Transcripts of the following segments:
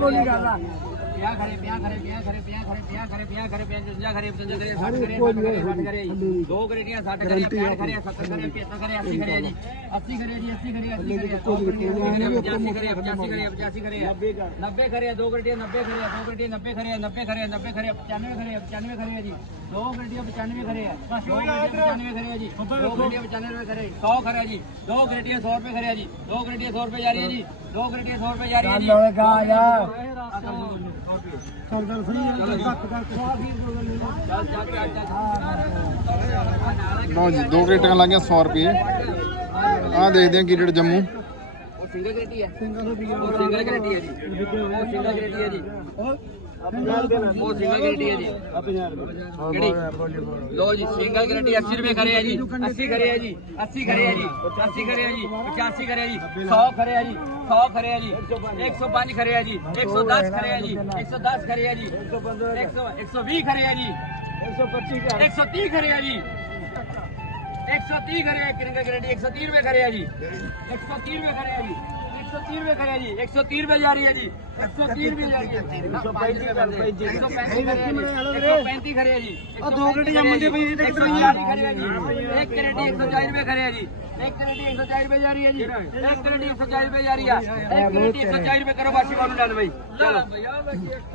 بولی کر ਪਿਆ ਖਰੇ ਪਿਆ ਖਰੇ ਪਿਆ ਖਰੇ ਪਿਆ ਖਰੇ ਪਿਆ ਖਰੇ ਪਿਆ ਖਰੇ ਪਿਆ ਜੁੰਜਾ ਖਰੇ ਜੁੰਜਾ ਖਰੇ 60 ਖਰੇ 60 ਖਰੇ 60 ਖਰੇ ਦੋ ਖਰੇ ਦੀਆਂ 60 ਖਰੇ 60 ਖਰੇ 70 ਖਰੇ 75 ਖਰੇ 80 ਖਰੇ ਜੀ 80 ਖਰੇ ਜੀ 80 ਖਰੇ 80 ਖਰੇ 80 ਖਰੇ 85 ਖਰੇ 85 ਖਰੇ 85 ਖਰੇ 90 ਖਰੇ ਦੋ ਖਰੇ 90 ਖਰੇ ਦੋ ਖਰੇ 90 ਖਰੇ 90 ਖਰੇ 90 ਖਰੇ 95 ਖਰੇ 95 ਖਰੇ ਜੀ। ਦੋ ਗੱਡੀਆਂ 95 ਖਰੇ ਆ। ਦੋ ਗੱਡੀਆਂ 95 ਖਰੇ ਆ ਜੀ। ਦੋ ਗੱਡੀਆਂ 95 ਰੁਪਏ ਖਰੇ 100 ਖਰੇ ਆ ਜੀ। ਦੋ ਗੱਡੀਆਂ 100 ਰੁਪਏ ਖਰੇ ਆ ਜੀ। ਦੋ ਗੱਡੀਆਂ 100 ਰੁਪਏ ਜਾ ਰਹੀ ਹੈ ਜੀ। ਦੋ ਗੱਡੀਆਂ 100 ਰੁਪਏ ਜਾ ਰਹੀ ਹੈ ਜੀ। ਚੱਲ ਲਗਾ ਯਾਰ ਚੱਲ ਜੀ ਦੋ ਕ੍ਰੇਟਾਂ ਲਾਂਗੀਆਂ 100 ਰੁਪਏ। ਆਹ ਦੇਖਦੇ ਆ ਕੀ ਰੇਟ ਜੰਮੂ। ਸਿੰਗਲ ਗਰੇਟੀ ਹੈ ਉਹ ਸਿੰਗਲ ਗਰੇਟੀ ਹੈ ਜੀ ਉਹ ਸਿੰਗਲ ਗਰੇਟੀ ਹੈ ਜੀ ਉਹ ਸਿੰਗਲ ਗਰੇਟੀ ਹੈ ਜੀ ਕਿਹੜੀ ਲੋ ਜੀ ਸਿੰਗਲ ਗਰੇਟੀ 80 ਰੁਪਏ ਖਰੇ ਹੈ ਜੀ 80 ਖਰੇ ਹੈ ਜੀ 80 ਖਰੇ ਹੈ ਜੀ 80 ਖਰੇ ਹੈ ਜੀ 85 ਖਰੇ ਹੈ ਜੀ 100 ਖਰੇ ਹੈ ਜੀ 100 ਖਰੇ ਹੈ ਜੀ 105 ਖਰੇ ਹੈ ਜੀ 110 ਖਰੇ ਹੈ ਜੀ 110 ਖਰੇ ਹੈ ਜੀ 100 120 ਖਰੇ ਹੈ ਜੀ 130 ਖਰੇ ਹੈ ਜੀ 130 ਖਰੇ ਹੈ ਕਿੰਨੇ ਗਰੰਟੀ 130 ਰੁਪਏ ਖਰੇ ਹੈ ਜੀ 130 ਰੁਪਏ ਖਰੇ ਹੈ ਜੀ 130 ਰੁਪਏ ਖਰੇ ਹੈ ਜੀ 130 ਰੁਪਏ ਜਾ ਰਹੀ ਹੈ ਜੀ 130 ਰੁਪਏ ਜਾ ਰਹੀ ਹੈ 135 ਖਰੇ ਹੈ ਜੀ 135 ਖਰੇ ਹੈ ਜੀ ਆ ਦੋ ਗੱਡੀ ਜੰਮਦੇ ਪਈ ਤੇ ਖਰੇ ਹੈ ਜੀ ਇੱਕ ਗਰੰਟੀ 140 ਰੁਪਏ ਖਰੇ ਹੈ ਜੀ ਇੱਕ ਗਰੰਟੀ 140 ਰੁਪਏ ਜਾ ਰਹੀ ਹੈ ਜੀ ਇੱਕ ਗਰੰਟੀ 140 ਰੁਪਏ ਜਾ ਰਹੀ ਹੈ ਇੱਕ ਗਰੰਟੀ 140 ਰੁਪਏ ਕਰੋ ਬਾਕੀ ਵਾਲ ਡਨ ਬਈ ਚਲੋ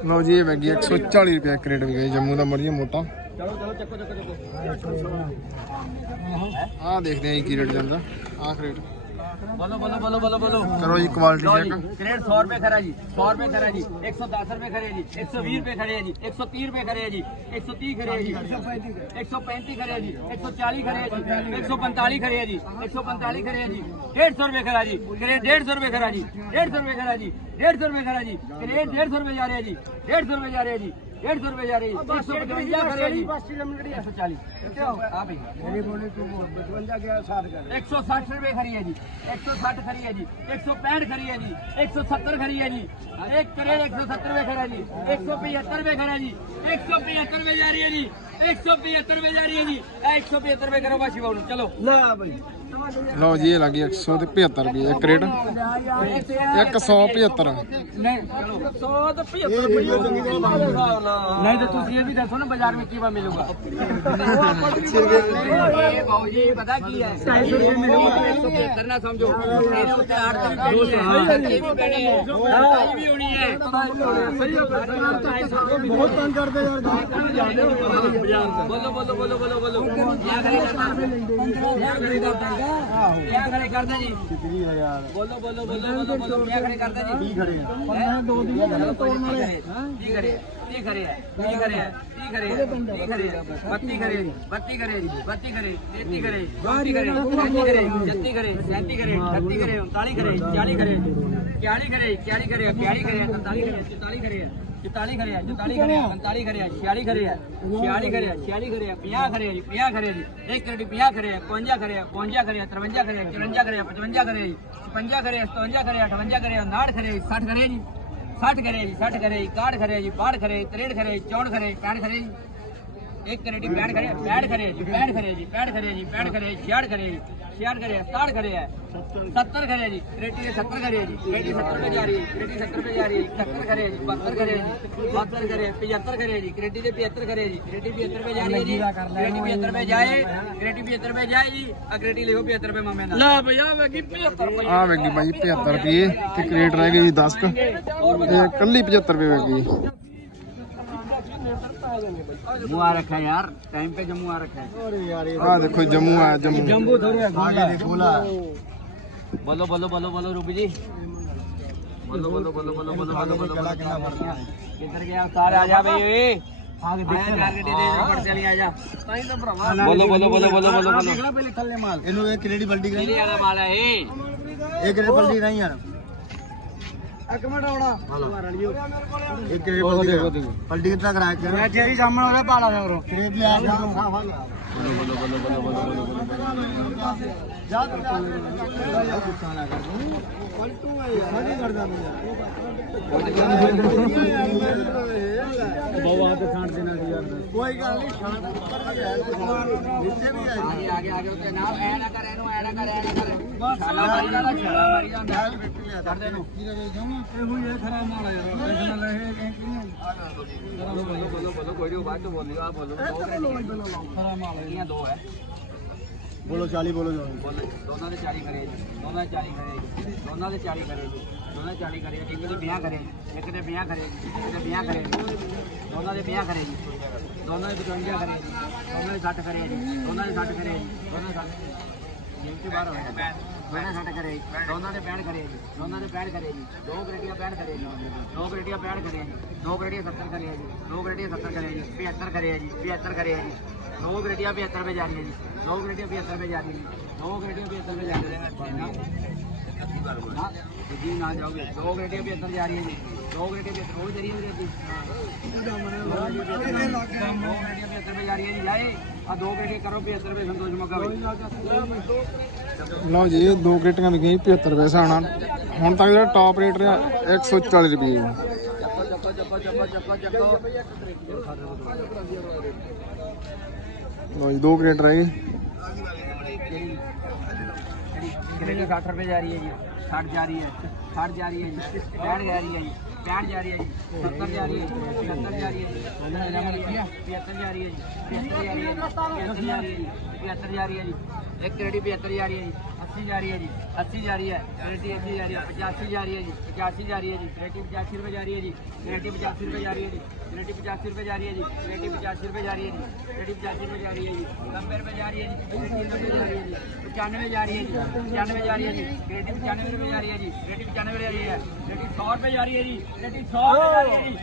ਲਓ ਜੀ ਇਹ ਵੈਗੀ 140 ਰੁਪਏ ਇੱਕ ਰੇਟ ਵੀ ਗਈ ਜੰਮੂ ਦਾ ਮਰੀਆ ਮੋਟਾ ਚਲੋ ਚਲੋ ਚੱਕੋ ਚੱਕੋ ਚੱਕੋ ਆਹ ਦੇਖਦੇ ਆ ਜੀ ਕੀ ਰੇਟ ਜਾਂਦਾ ਆਹ ਰੇਟ ਬੋਲੋ ਬੋਲੋ ਬੋਲੋ ਬੋਲੋ ਬੋਲੋ ਕਰੋ ਜੀ ਕੁਆਲਿਟੀ ਲਓ ਜੀ ਚੈੱਕ ਕ੍ਰੇਡ 100 ਰੁਪਏ ਖਰਾ ਜੀ 100 ਰੁਪਏ ਖਰਾ ਜੀ 110 ਰੁਪਏ ਖਰੇ ਜੀ 120 ਰੁਪਏ ਖਰੇ ਜੀ 130 ਰੁਪਏ ਖਰੇ ਜੀ 130 ਖਰੇ ਜੀ 135 ਖਰੇ ਜੀ 140 ਖਰੇ ਜੀ 145 ਖਰੇ ਜੀ 145 ਖਰੇ ਜੀ 150 ਰੁਪਏ ਖਰਾ ਜੀ ਕ੍ਰੇਡ 150 ਰੁਪਏ ਖਰਾ ਜੀ 150 ਰੁਪਏ ਖਰਾ ਜੀ 150 ਰੁਪਏ ਖਰਾ ਜੀ ਕ੍ਰੇਡ 150 ਰੁਪਏ ਜਾ ਰਿਹਾ ਜੀ 150 ਰੁਪਏ ਜਾ ਰਿਹਾ ਜੀ 150 रुपए जा रही है 155 करेगी 140 किलोमीटर 140 क्या हो आप ही बोले तू 55 क्या साथ कर 160 रुपए खरी है जी 160 खरी है जी 165 खरी है जी 170 खरी है जी एक करेल 170 रुपए खरा जी 175 रुपए खरा जी 175 रुपए जा रही है जी 175 रुपए जा रही है जी 175 रुपए करो बाशी बाबू चलो ना भाई ਲਓ ਜੀ ਇਹ ਲੱਗੀ 175 ਰੁਪਏ ਇੱਕ ਰੇਟ 175 ਨਹੀਂ ਤੇ ਤੁਸੀਂ ਇਹ ਵੀ ਦੱਸੋ ਨਾ ਬਾਜ਼ਾਰ ਵਿੱਚ ਕੀਵਾ ਮਿਲੂਗਾ? ਬਾਉ ਜੀ ਪਤਾ ਕੀ ਹੈ? 250 ਰੁਪਏ ਮਿਲੂਗਾ। 175 ਨਾ ਸਮਝੋ। ਇਹਦੇ ਉੱਤੇ 8 ਤੱਕ ਵੀ ਪੈਣੀ ਹੈ। ਵੀ ਹੋਣੀ ਹੈ। ਸਹੀ ਹੋ ਗਿਆ ਬਹੁਤ ਤੰਗ ਕਰਦੇ ਯਾਰ ਬਾਜ਼ਾਰ ਬੋਲੋ ਬੋਲੋ ਬੋਲੋ ਬੋਲੋ ਬੋਲੋ ਯਾ ਖਰੀਦਾ ਯਾ ਖਰੀਦਾ ਕਰਦਾ ਕਿਆ ਕਰੇ ਕਰਦਾ ਜੀ। ਬੋਲੋ ਬੋਲੋ ਬੋਲੋ ਬੋਲੋ ਬੋਲੋ ਕਿਆ ਕਰੇ ਕਰਦਾ ਜੀ? ਕੀ ਖੜੇ ਆ। ਦੋ ਦਿਨ ਤੋੜਨ ਵਾਲੇ। ਕੀ ਕਰੇ ਕੀ ਕਰੇ ਕੀ ਕਰੇ ਕੀ ਕਰੇ ਕੀ ਕਰੇ ਬੱਤੀ ਕਰੇ ਬੱਤੀ ਕਰੇ ਬੱਤੀ ਕਰੇ 33 ਕਰੇ 34 ਕਰੇ 35 ਕਰੇ 36 ਕਰੇ 37 ਕਰੇ 38 ਕਰੇ 39 ਕਰੇ 40 ਕਰੇ 40 ਕਰੇ 40 ਕਰੇ 42 ਕਰੇ 43 ਕਰੇ 44 ਕਰੇ 44 ਖਰੇ ਆ 44 ਖਰੇ 45 ਖਰੇ 46 ਖਰੇ 46 ਖਰੇ 46 ਖਰੇ 50 ਖਰੇ 50 ਖਰੇ ਆ ਜੀ 50 ਖਰੇ 55 ਖਰੇ ਆ 52 53 ਖਰੇ 54 ਖਰੇ 55 ਖਰੇ ਆ ਜੀ 56 ਖਰੇ ਆ 57 ਖਰੇ 58 ਖਰੇ 59 ਖਰੇ 60 ਖਰੇ ਜੀ 60 ਖਰੇ ਜੀ 60 ਖਰੇ 61 ਖਰੇ ਜੀ 62 ਖਰੇ 63 ਖਰੇ 64 ਖਰੇ 65 ਖਰੇ ਜੀ ਇੱਕ ਕਰੇਡੀ 65 ਖਰੇ 65 ਖਰੇ ਜੀ 65 ਖਰੇ ਜੀ 65 ਖਰੇ ਜੀ 65 ਖਰੇ 66 ਖਰੇ ਜੀ 66 ਖਰੇ 67 ਖਰੇ ਹੈ 70 ਖਰੇ ਜੀ ਰੇਟੀ ਦੇ 70 ਖਰੇ ਜੀ ਰੇਟੀ 70 ਰੁਪਏ ਜਾ ਰਹੀ ਹੈ ਰੇਟੀ 70 ਰੁਪਏ ਜਾ ਰਹੀ ਹੈ 71 ਖਰੇ ਜੀ 72 ਖਰੇ ਜੀ 72 ਖਰੇ 75 ਖਰੇ ਜੀ ਰੇਟੀ ਦੇ 75 ਖਰੇ ਜੀ ਰੇਟੀ 75 ਰੁਪਏ ਜਾ ਰਹੀ ਹੈ ਜੀ ਰੇਟੀ 75 ਰੁਪਏ ਜਾਏ ਰੇਟੀ 75 ਰੁਪਏ ਜਾਏ ਜੀ ਅਗਰੇਟੀ ਲਿਖੋ 75 ਰੁਪਏ ਮਾਮੇ ਨਾਲ ਲਾ ਭਈਆ ਵੇਗੀ 75 ਰੁਪਏ ਆਹ ਵੈਗੀ ਬਾਈ 75 ਰੁਪਏ ਤੇ ਰੇਟ ਰਹਿ ਗਏ ਜੀ 10 ਕ ਤੇ ਕੱਲੀ 75 ਰੁਪਏ ਵੈਗੀ जम्मू आ रखा है यार टाइम पे जम्मू आ रखा है हाँ देखो जम्मू आया जम्मू जम्मू बोलो बोलो बोलो बोलो रूबी जी बोलो बोलो बोलो बोलो बोलो बोलो बोलो किधर गया सारे आ जा भाई बोलो बोलो बोलो बोलो बोलो बोलो पहले खल्ले माल इन्होंने क्रेडिट बल्टी का माल है एक क्रेडिट बल्टी नहीं है ਇੱਕ ਮਿੰਟ ਆਉਣਾ ਇੱਕ ਇਹ ਬੰਦੇ ਪਲਟੀ ਕਿੰਨਾ ਕਰਾਇਆ ਕਿ ਮੈਂ ਜੇਰੀ ਸਾਹਮਣੇ ਉਹਦਾ ਪਾਲਾ ਦੇ ਉਰੋਂ ਕਿਹੜੇ ਵੀ ਆ ਗਿਆ ਹਾਂ ਹਾਂ ਬੋਲੋ ਬੋਲੋ ਬੋਲੋ ਬੋਲੋ ਜਾ ਜਾ ਗੁੱਸਾ ਨਾ ਕਰ ਪਲਟੂ ਆ ਯਾਰ ਨਹੀਂ ਕਰਦਾ ਮੈਂ ਬਹੁਤ ਆਦਤ ਛਾਣ ਦੇਣਾ ਸੀ ਯਾਰ ਕੋਈ ਗੱਲ ਨਹੀਂ ਸ਼ਾਂਤ ਉੱਪਰ ਵੀ ਹੈ ਨੀਚੇ ਵੀ ਹੈ ਆਗੇ ਆਗੇ ਆਗੇ ਉੱਤੇ ਨਾ ਐ ਨਾ ਕਰ ਇਹਨੂੰ ਐ ਨਾ ਕਰ ਐ ਨਾ ਕਰ ਛਾਲਾ ਮਾਰੀ ਜਾਂਦਾ ਛਾਲਾ ਮਾਰੀ ਜਾਂਦਾ ਕਰਦੇ ਨੂੰ ਇਹੋ ਹੀ ਹੈ ਖਰਾਬ ਮਾਲ ਯਾਰ ਇਸ ਨਾਲ ਇਹ ਬੋਲੋ ਬੋਲੋ ਬੋਲੋ ਬੋਲੋ ਕੋਈ ਨਹੀਂ ਬਾਅਦ ਚ ਬੋਲਿਓ ਆ ਬੋਲੋ ਦੋ ਖਰਾਬ ਮਾਲ ਗਰੰਟੀਆਂ ਦੋ ਹੈ ਬੋਲੋ 40 ਬੋਲੋ ਦੋਨਾਂ ਦੇ 40 ਕਰੇ ਜੀ ਦੋਨਾਂ ਦੇ 40 ਕਰੇ ਦੋਨਾਂ ਦੇ 40 ਕਰੇ ਦੋਨਾਂ ਚਾਲੀ ਕਰੇ ਜੀ। ਇੱਕ ਦੇ 50 ਕਰੇ ਇੱਕ ਦੇ 50 ਕਰੇ ਜੀ ਇੱਕ ਦੇ 50 ਕਰੇ ਦੋਨਾਂ ਦੇ 50 ਕਰੇ ਜੀ ਦੋਨਾਂ ਦੇ 55 ਕਰੇ ਜੀ ਦੋਨਾਂ ਦੇ 60 ਕਰੇ ਜੀ ਦੋਨਾਂ ਦੇ 60 ਕਰੇ ਜੀ ਦੋਨਾਂ ਦੇ 60 ਜਿੰਤੀ ਬਾਹਰ ਹੋਇਆ ਦੋਨਾਂ ਦੇ 60 ਕਰੇ ਜੀ ਦੋਨਾਂ ਦੇ 65 ਕਰੇ ਜੀ ਦੋਨਾਂ ਦੇ 65 ਕਰੇ ਜੀ ਦੋ ਗਰੇਡੀਆਂ 65 ਕਰੇ ਜੀ ਦੋ ਗਰੇਡੀਆਂ 65 ਕਰੇ ਜੀ ਦੋ ਗਰੇਡੀਆਂ 70 ਕਰੇ ਜੀ ਦੋ ਗਰੇਡੀਆਂ 70 ਕਰੇ ਜੀ 75 ਕਰੇ ਜੀ 75 ਕਰੇ ਜੀ ਦੋ ਗਰੇਡੀਆਂ 75 ਰੁਪਏ ਜਾ ਰਹੀ ਹੈ ਜੀ ਦੋ ਗਰੇਡੀਆਂ 75 ਰੁਪਏ ਜਾ ਰਹੀ ਹੈ ਜੀ ਦੋ ਗਰੇਡੀਆਂ 75 ਰੁਪਏ ਜਾ ਰਹੀ ਹੈ ਜੀ ਨਾ ਜਾਓਗੇ ਦੋ ਗਰੇਡੀਆਂ 75 ਜਾ ਰਹੀ ਜੀ ਦੋ ਗਰੇਡੀਆਂ 75 ਉਹ ਜਰੀ ਹੈ ਜੀ ਦੋ ਗਰੇਡੀਆਂ 75 ਰੁਪਏ ਜਾ ਰਹੀ ਜੀ ਜਾਏ ਆ ਦੋ ਗਰੇਡੀਆਂ ਕਰੋ 75 ਰੁਪਏ ਸੰਤੋਸ਼ ਮੱਗਾ ਲਓ ਜੀ, ਇਹ ਦੋ ਕ੍ਰੇਟੀਆਂ ਵਿਕੀਆਂ 75 ਰੁਪਏ ਹਿਸਾਬ ਹੁਣ ਤੱਕ ਜਿਹੜਾ ਟਾਪ ਰੇਟ ਰਿਹਾ 140 ਰੁਪਏ ਚੱਕੋ ਚੱਕੋ ਚੱਕੋ ਚੱਕੋ ਚੱਕੋ ਲਓ ਜੀ, ਦੋ ਕ੍ਰੇਟ ਰਹਿ। ਗਏ 60 ਰੁਪਏ ਜਾ ਰਹੀ ਹੈ ਜੀ 60 ਜਾ ਰਹੀ ਹੈ 60 ਜਾ ਰਹੀ ਹੈ ਜੀ 65 ਜਾ ਰਹੀ ਹੈ ਜੀ 65 ਜਾ ਰਹੀ ਹੈ ਜੀ 70 ਜਾ ਰਹੀ ਹੈ ਜੀ 70 ਜਾ ਰਹੀ ਹੈ ਜੀ 75 ਜਾ ਰਹੀ ਹੈ ਜੀ 75 ਜਾ ਰਹੀ ਹੈ ਜੀ 75 ਜਾ ਰਹੀ ਹੈ ਜੀ 75 ਜਾ ਰਹੀ ਹੈ ਜੀ ਇੱਕ ਰੇਡੀ 75 ਜਾ ਰਹੀ ਹੈ ਜੀ 80 ਜਾ ਰਹੀ ਹੈ ਜੀ 80 ਜਾ ਰਹੀ ਹੈ ਰੇਡੀ 80 ਜਾ ਰਹੀ ਹੈ 85 ਜਾ ਰਹੀ ਹੈ ਜੀ 85 ਜਾ ਰਹੀ ਹੈ ਜੀ ਰੇਡੀ 85 ਰੁਪਏ ਜਾ ਰਹੀ ਹੈ ਜੀ ਰੇਡੀ 85 ਰੁਪਏ ਜਾ ਰਹੀ ਹੈ ਜੀ ਰੇਡੀ 85 ਰੁਪਏ ਜਾ ਰਹੀ ਹੈ ਜੀ ਰੇਡੀ 85 ਰੁਪਏ ਜਾ ਰਹੀ ਹੈ ਜੀ ਰੇਡੀ 85 ਰੁਪਏ ਜਾ ਰਹੀ ਹੈ ਜੀ 90 ਰੁਪਏ ਜਾ ਰਹੀ ਹੈ ਜੀ 80 ਰੁਪਏ ਜਾ ਰਹੀ ਹੈ ਜੀ 95 ਜਾ ਰਹੀ ਹੈ ਜੀ 95 ਜਾ ਰਹੀ ਹੈ ਜੀ ਰੇਡੀ 95 ਰੁਪਏ ਜਾ ਰਹੀ ਹੈ ਜੀ ਰੇਡੀ 95 ਜਾ ਰਹੀ ਹੈ ਰੇਡੀ 100 ਰੁਪਏ ਜਾ ਰਹੀ ਹੈ ਜੀ ਰੇਡੀ 100